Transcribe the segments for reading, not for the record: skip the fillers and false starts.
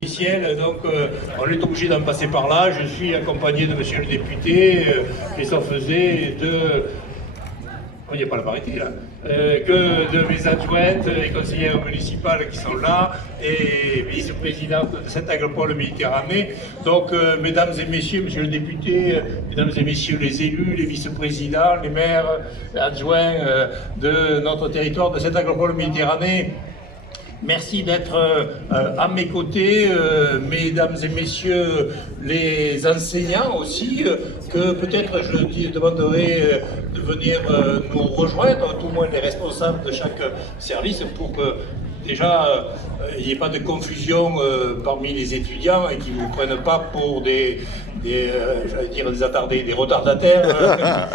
Donc on est obligé d'en passer par là. Je suis accompagné de monsieur le député Christophe Zé, il n'y a pas la parité là, que de mes adjointes et conseillères municipales qui sont là et vice-présidente de Saint-Agropole Méditerranée. Donc mesdames et messieurs, monsieur le député, mesdames et messieurs les élus, les vice-présidents, les maires adjoints de notre territoire de Saint-Agropole Méditerranée, merci d'être à mes côtés, mesdames et messieurs les enseignants aussi, que peut-être je demanderai de venir nous rejoindre, tout au moins les responsables de chaque service, pour que déjà il n'y ait pas de confusion parmi les étudiants et qu'ils ne vous prennent pas pour des attardés, des retardataires.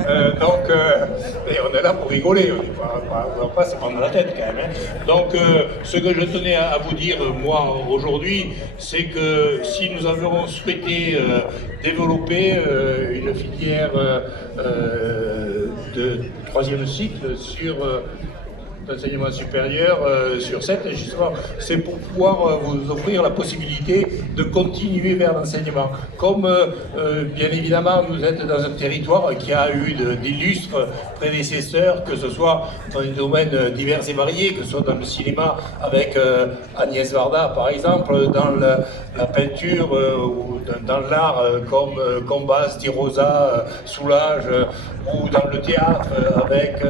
Et on est là pour rigoler, on ne va pas se prendre la tête quand même. Donc ce que je tenais à vous dire, moi, aujourd'hui, c'est que si nous avions souhaité développer une filière de troisième cycle sur d'enseignement supérieur sur 7, justement, c'est pour pouvoir vous offrir la possibilité de continuer vers l'enseignement. Comme, bien évidemment, vous êtes dans un territoire qui a eu d'illustres prédécesseurs, que ce soit dans des domaines divers et variés, que ce soit dans le cinéma avec Agnès Varda, par exemple, dans la peinture ou dans l'art comme Combas, Di Rosa, Soulage, ou dans le théâtre avec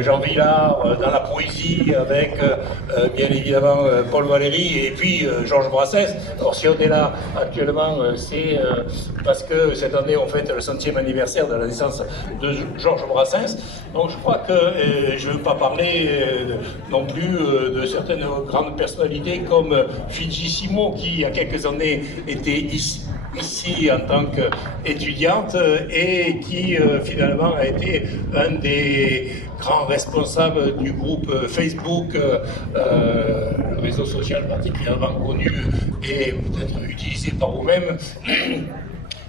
Jean Vilar, dans la poésie avec bien évidemment Paul Valéry et puis Georges Brassens. Alors si on est là actuellement, c'est parce que cette année on fête le 100e anniversaire de la naissance de Georges Brassens. Donc je crois que je ne veux pas parler non plus de certaines grandes personnalités comme Fidji Simo, qui il y a quelques années était ici en tant qu'étudiante et qui finalement a été un des grands responsables du groupe Facebook, le réseau social particulièrement connu et peut-être utilisé par vous-même,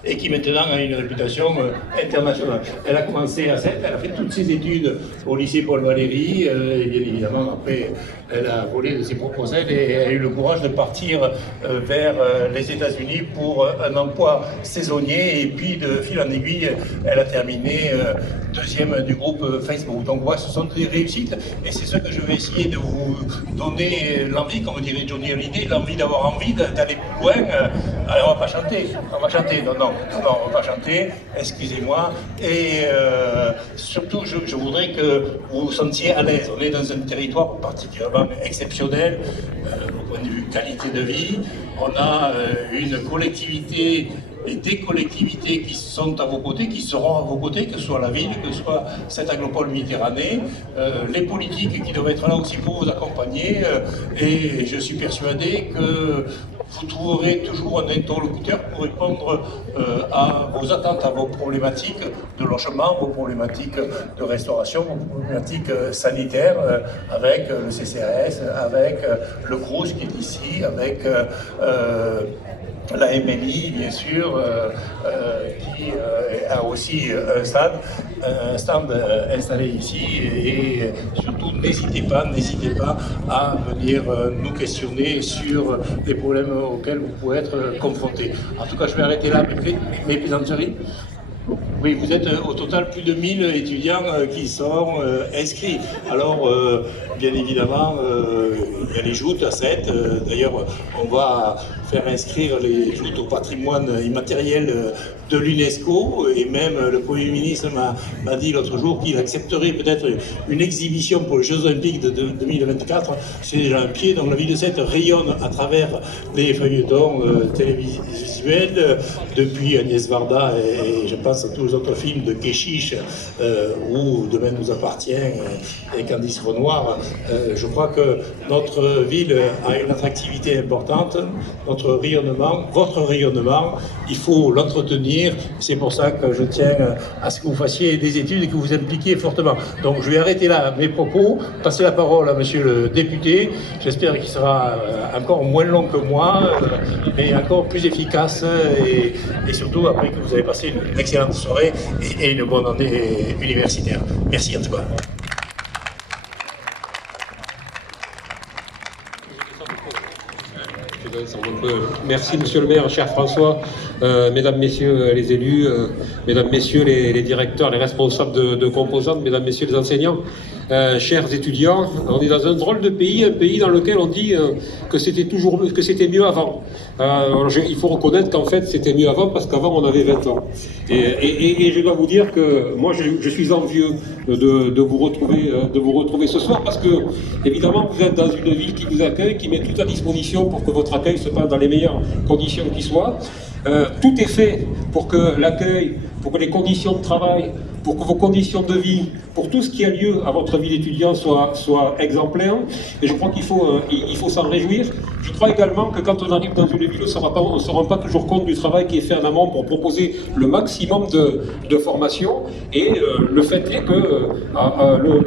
et qui maintenant a une réputation internationale. Elle a commencé à 7, elle a fait toutes ses études au lycée Paul Valéry, et bien évidemment après elle a volé de ses propres ailes et a eu le courage de partir vers les États-Unis pour un emploi saisonnier, et puis de fil en aiguille, elle a terminé deuxième du groupe Facebook. Donc voilà, ce sont des réussites et c'est ce que je vais essayer de vous donner l'envie, comme dirait Johnny Hallyday, l'envie d'avoir envie d'aller plus loin. Alors on va pas chanter, on va chanter, non, on va chanter, excusez-moi, et surtout je voudrais que vous vous sentiez à l'aise. On est dans un territoire particulièrement exceptionnel au point de vue qualité de vie. On a une collectivité et des collectivités qui sont à vos côtés, qui seront à vos côtés, que ce soit la ville, que ce soit Saint-Agropole Méditerranée, les politiques qui doivent être là aussi pour vous accompagner, et je suis persuadé que vous trouverez toujours un interlocuteur pour répondre à vos attentes, à vos problématiques de logement, vos problématiques de restauration, vos problématiques sanitaires, avec le CCAS, avec le CROUS qui est ici, avec la MNI, bien sûr, qui a aussi un stand installé ici, et surtout n'hésitez pas à venir nous questionner sur les problèmes auxquels vous pouvez être confrontés. En tout cas, je vais arrêter là mes plaisanteries. Oui, vous êtes au total plus de 1000 étudiants qui sont inscrits. Alors, bien évidemment, il y a les joutes à 7. D'ailleurs, on va faire inscrire les joutes au patrimoine immatériel de l'UNESCO. Et même le Premier ministre m'a dit l'autre jour qu'il accepterait peut-être une exhibition pour les Jeux Olympiques de 2024. C'est déjà un pied. Donc la ville de Sète rayonne à travers les feuilletons télévisuels, depuis Agnès Varda et je pense à tous les autres films de Keshish ou Demain nous appartient et Candice Renoir. Je crois que notre ville a une attractivité importante, notre rayonnement, votre rayonnement, il faut l'entretenir. C'est pour ça que je tiens à ce que vous fassiez des études et que vous vous impliquiez fortement. Donc je vais arrêter là mes propos, passer la parole à monsieur le député. J'espère qu'il sera encore moins long que moi, mais encore plus efficace, et surtout après que vous avez passé une excellente soirée et une bonne année universitaire. Merci en tout cas. Merci Monsieur le maire, cher François, mesdames, messieurs les élus, mesdames, messieurs les directeurs, les responsables de composantes, mesdames, messieurs les enseignants, chers étudiants, on est dans un drôle de pays, un pays dans lequel on dit que c'était mieux avant. Il faut reconnaître qu'en fait c'était mieux avant parce qu'avant on avait 20 ans. Et je dois vous dire que moi je suis envieux de vous retrouver ce soir parce que évidemment vous êtes dans une ville qui vous accueille, qui met tout à disposition pour que votre accueil se passe dans les meilleures conditions qui soient. Tout est fait pour que l'accueil, pour que les conditions de travail, pour que vos conditions de vie, pour tout ce qui a lieu à votre vie d'étudiant soit exemplaire. Et je crois qu'il faut s'en réjouir. Je crois également que quand on arrive dans une ville, on ne se rend pas toujours compte du travail qui est fait en amont pour proposer le maximum de formation. Et le fait est que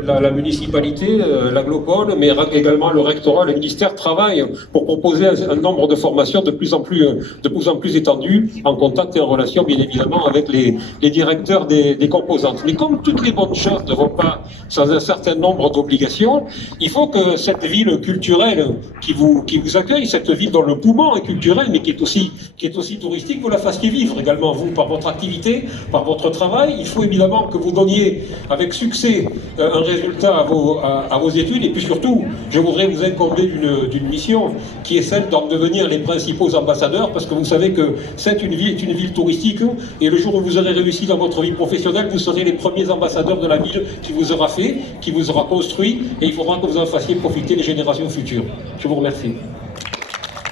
la municipalité, l'Aglopole, mais également le rectorat, le ministère travaillent pour proposer un nombre de formations de plus en plus étendu, en contact et en relation bien évidemment avec les directeurs des composantes. Mais comme toutes les bonnes choses ne vont pas sans un certain nombre d'obligations, il faut que cette ville culturelle qui vous accueille, cette ville dont le poumon est culturel mais qui est aussi touristique, vous la fassiez vivre également, vous, par votre activité, par votre travail. Il faut évidemment que vous donniez avec succès un résultat à vos études, et puis surtout, je voudrais vous incomber d'une mission qui est celle d'en devenir les principaux ambassadeurs, parce que vous savez que c'est une ville touristique, et le jour où vous aurez réussi dans votre vie professionnelle, vous serez les premiers ambassadeurs de la ville qui vous aura fait, qui vous aura construit, et il faudra que vous en fassiez profiter les générations futures. Je vous remercie.